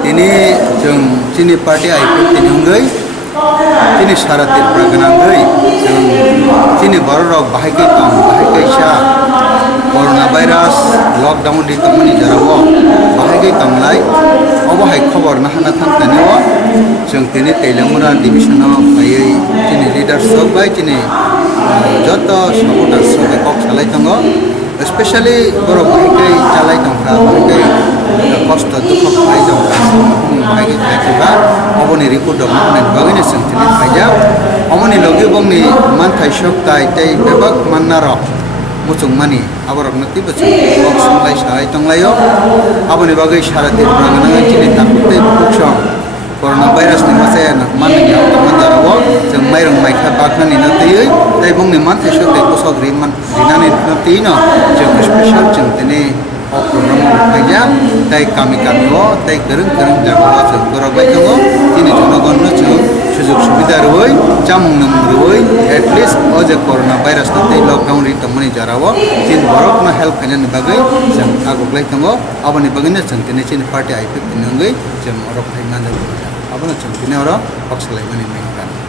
Ini jeng sini party aipun tini unggai, sini syaratir pragananggai, jeng sini baru rok bahai kai tong, bahai kai sya, coronavirus lockdown di temani jarawo, bahai kai tong lai, bahai khabar nahana thang tanewo, jeng tini Telangana division of ayai sini leader sok bai sini joto supporter sok kok salai tongo, especially baru bahai kai jalai tong ka bahai kai কষ্ট দুঃখ পাইজাও ভাইগে থাকবা অবনি report document বাগিনে সন্তিনি পাইজা অমনি লগে বংনি মানথাই সপ্তাহ তাই বেবাক মান্নার মুচুং মানি আবার নতি বছর বক সংলাই সাহাই তংলাইও আবনি বাগै সারাতে প্রাগনাঙ্গা চিনি তাকুতে বুকসং corona virus ni mase na manni ya tamanjarawo jeng mairong maikha baknani na tei tai bongni manthai sokte kusok riman dinani na tei no jeng special jeng tini program aja tai kami o tai kereng jago jeng borok bai tongo tini jonogon no jeng sujog subida roi jamung namung roi at least o je corona virus na tei lockdown ri tamani jarawo tin borok na help kanen bagai jeng agoglai tongo aboni bagine jeng tini chin party aipek tinangai jeng orok hai na abona jeng tini oro paksalai mani mainkan